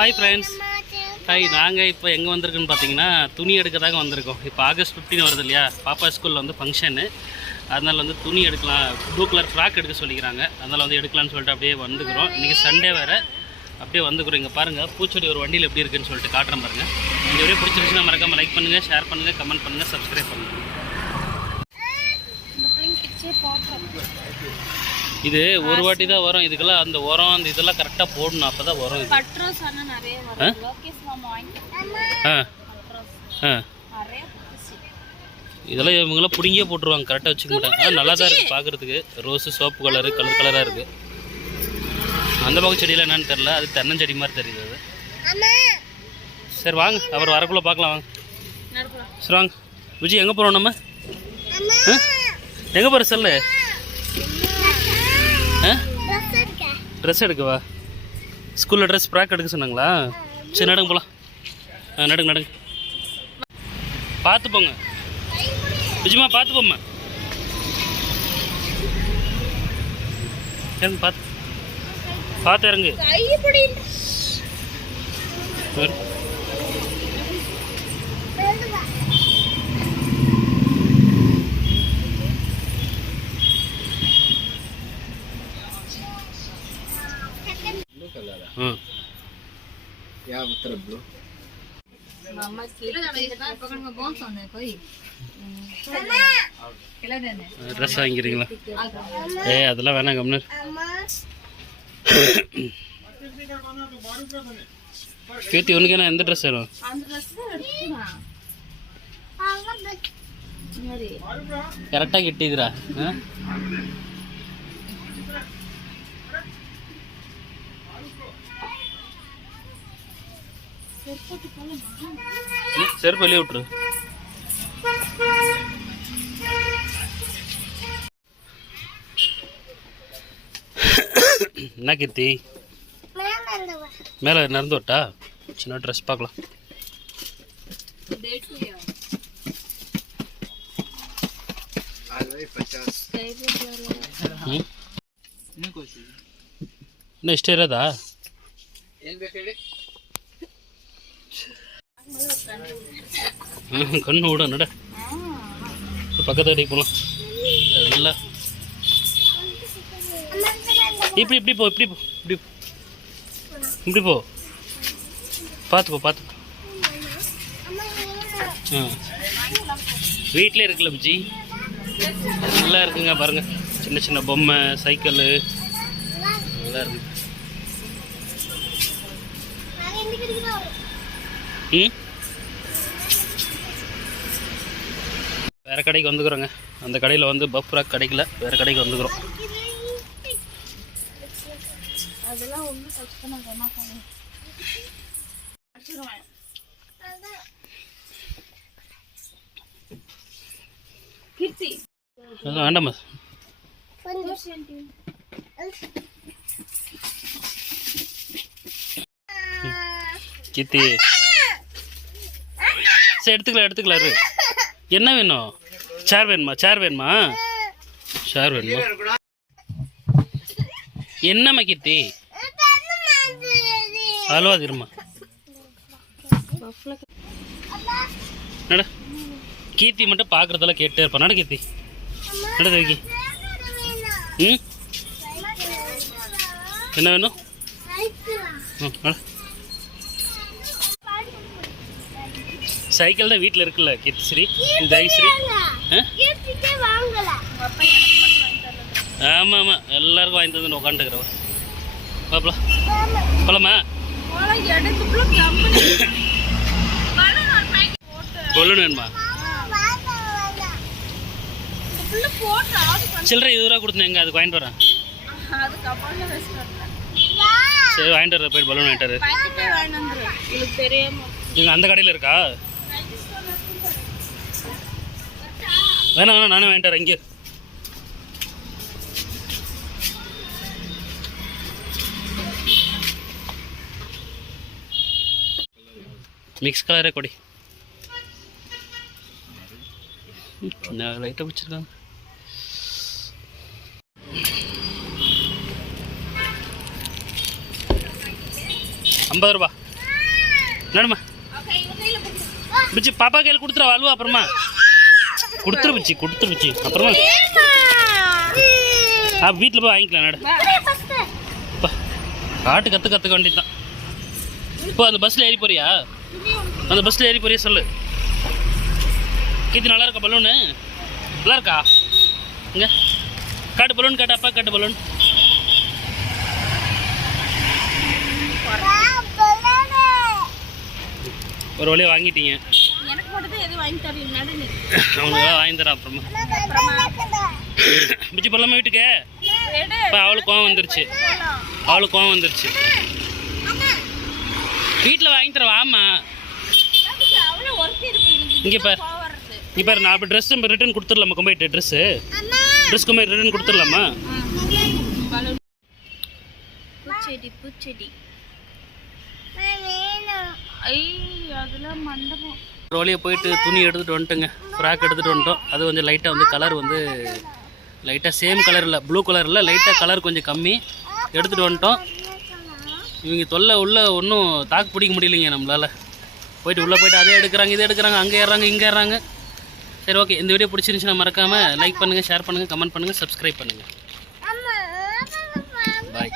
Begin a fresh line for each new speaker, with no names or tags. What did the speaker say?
Hi friends hi நாங்கள் இப்போ எங்கே வந்திருக்குன்னு பார்த்தீங்கன்னா துணி எடுக்க தாங்க வந்திருக்கோம். இப்போ ஆகஸ்ட் 15 வருது இல்லையா? பாப்பா ஸ்கூலில் வந்து ஃபங்க்ஷனு அதனால் வந்து துணி எடுக்கலாம். ப்ளூ கலர் ஃப்ராக் எடுக்க சொல்லிக்கிறாங்க. அதனால் வந்து எடுக்கலாம்னு சொல்லிட்டு அப்படியே வந்துக்கிறோம். இன்றைக்கி சண்டே வேறு. அப்படியே வந்துக்கிறோம். இங்கே பாருங்கள் பூச்செடி ஒரு வண்டியில் எப்படி இருக்குன்னு சொல்லிட்டு காட்டுறேன் பாருங்கள் இந்த வீடியோ பிடிச்சிருச்சுன்னா மறக்காமல் லைக் பண்ணுங்கள் ஷேர் பண்ணுங்கள் கமெண்ட் பண்ணுங்கள் சப்ஸ்கிரைப் பண்ணுங்கள் இது ஒரு வாட்டி தான் வரும். இதுக்கெல்லாம் அந்த உரம் அந்த இதெல்லாம் கரெக்டாக போடணும். அப்போ தான்
வாங்கிட்டு
ஆ? ஆ. இதெல்லாம் இவங்கெல்லாம் பிடுங்கியே போட்டுருவாங்க. கரெக்டாக வச்சுக்க மாட்டாங்க நல்லா தான் இருக்குது பார்க்குறதுக்கு ரோஸு சோப்பு கலரு கலர் கலராக இருக்குது அந்த பக்கம் செடியில் என்னன்னு தெரில அது தென்னஞ்செடி மாதிரி தெரியுது அது. சரி வாங்க. அப்புறம் வரக்குள்ளே பார்க்கலாம் வாங்க. சரி வாங்க. விஜய் எங்கே போகிறோம் நம்ம? ஆ? எங்கே போகிற சொல்லு? ட்ரெஸ் எடுக்கவா? ஸ்கூலில் ட்ரெஸ் ப்ராக் எடுக்க சொன்னாங்களா? சரி நடுங்க போகலாம் ஆ நடுங்க நடுங்க. பார்த்து போங்க. விஜயமா பார்த்து போம்மா. இறங்கு பார்த்து. பார்த்து இறங்கு.
ಯಾವ ಥರ ಬ್ಲೂ
ಮಾಮ ಪಕಡ್ಕೊ ಬೋನ್ಸೋನೆ ಕೊಯ್ ಕೆಳಗಡೆ
ட்ரெஸ் வாங்கிக்கிறீங்களா ஏ அதெல்லாம் வேணாம் கம்னர் கீர்த்தி உனக்கு என்ன எந்த ட்ரெஸ் வேணும்
அந்த ட்ரெஸ் எடுத்துனா ನೋಡಿ
கரெக்டாக கிட்டிதுரா ஆ செருப்பு வெளியே விட்டுரு என்ன கீர்த்தி மேலே நடந்து விட்டா சின்ன ட்ரெஸ் பார்க்கலாம்
ಡೇಟ್
ಅರವೈ ಪಚಾಸ್
ಹ್ಞೂ ಇನ್ನೂ ಇಷ್ಟ ಇರೋದಾ
ಏನು ಬೇಕು ಹೇಳಿ
ம், கண்ணு விட நட. பக்கத்து கடைக்கு போகலாம் இல்லை இப்படி இப்படி போ இப்படி போ இப்படி. இப்படி போ. பார்த்து போ பார்த்து ஆ. வீட்டிலே இருக்குல்ல விஜி நல்லா இருக்குங்க பாருங்க. சின்ன சின்ன பொம்மை சைக்கிள். நல்லா இருக்கு. ம்? வேறு கடைக்கு வந்துக்கிறோங்க. அந்த கடையில் வந்து பஃப்ராக் கிடைக்கல வேறு கடைக்கு வந்துக்கிறோம். வேண்டாமா கீர்த்தி. சரி எடுத்துக்கலாம் எடுத்துக்கலாம். என்ன வேணும்? சேர் வேணுமா சேர் வேணுமா சேர் வேணுமா என்னம்மா கீர்த்தி? அழுவாது இருமா நட. கீர்த்தி மட்டும் பார்க்குறதெல்லாம் கேட்டே இருப்பா. நட கீர்த்தி. நட தேவிக்கு. ம்? என்ன வேணும்? ம் நட. சைக்கிள் தான் வீட்டில் இருக்குல்ல கீர்த்திஸ்ரீ ஆ? ஆமாம் ஆமாம் எல்லாருக்கும் வாங்கி தந்து உட்காந்துக்கிறவ பாப்பலாம் போலாமா.
பண்ண.
சில்லறை இருபது ரூபா கொடுத்தேன் எங்க? அதுக்கு வாங்கிட்டு வரேன். சரி வாங்கிட்டு வரேன் போயிட்டு பலூன் வாங்கிட்டு நீங்கள் அந்த கடையில் இருக்கா? வேணாம் வேணாம் நானே வாங்கிட்டு வரேன் இங்கே. மிக்ஸ் கலரே கொடி. லைட்டாக வச்சுருக்காங்க ஐம்பது ரூபா. என்னம்மா? பிச்சி பாப்பா கையில் கொடுத்துரு அழுவா அப்புறமா? கொடுத்துரு பிச்சி கொடுத்துரு பிச்சி அப்புறமா ஆ வீட்டில் போய் வாங்கிக்கலாம் நட. காட்டு கற்று கற்றுக்க வேண்டியதுதான். இப்போ அந்த பஸ்ஸில் ஏறி போறியா? அந்த பஸ்ஸில் ஏறி போறியா சொல்லு. கீர்த்தி நல்லா இருக்கா பலூனு நல்லா இருக்கா? இங்க. காட்டு பலூன் காட்டு அப்பா காட்டு பலூன் ஒரு வழியாக வாங்கிட்டீங்க.
தான் எதுவும் வாங்கி
அவனுக்கு தரேன் அப்புறமா. பிச்சு போடலாமா வீட்டுக்கு? இப்போ அவளுக்கு கோவம் வந்துருச்சு. அவளுக்கு கோவம் வந்துருச்சு. வீட்டில் வாங்கி
எனக்கு
இங்கே பார். இங்கே பாரு நான் இப்போ ட்ரெஸ் நம்ம ரிட்டர்ன் கொடுத்துடலாமா? கொம்பைட்டு ட்ரெஸ்ஸு ட்ரெஸ் கொம்பை ரிட்டர்ன் கொடுத்துடலாமா?
பூச்செடி பூச்செடி. ஐ அதெல்லாம் மண்டபம்.
ஒரு வழியை போயிட்டு துணி எடுத்துகிட்டு வந்துட்டோங்க. ஃப்ராக் எடுத்துகிட்டு வந்துட்டோம். அது கொஞ்சம் லைட்டாக வந்து கலர் வந்து லைட்டாக சேம் கலர் இல்லை ப்ளூ கலர் இல்லை லைட்டாக கலர் கொஞ்சம் கம்மி. எடுத்துகிட்டு வந்துட்டோம். இவங்க தொல்லை உள்ள ஒன்றும் தாக்கு பிடிக்க முடியலைங்க நம்மளால். போயிட்டு உள்ளே போயிட்டு அதை எடுக்கிறாங்க இதை எடுக்கிறாங்க அங்கே ஏறாங்க இங்கே ஏறாங்க சரி ஓகே இந்த வீடியோ பிடிச்சிருந்துச்சுன்னா மறக்காமல் லைக் பண்ணுங்கள் ஷேர் பண்ணுங்கள் கமெண்ட் பண்ணுங்கள் சப்ஸ்கிரைப் பண்ணுங்கள் பாய்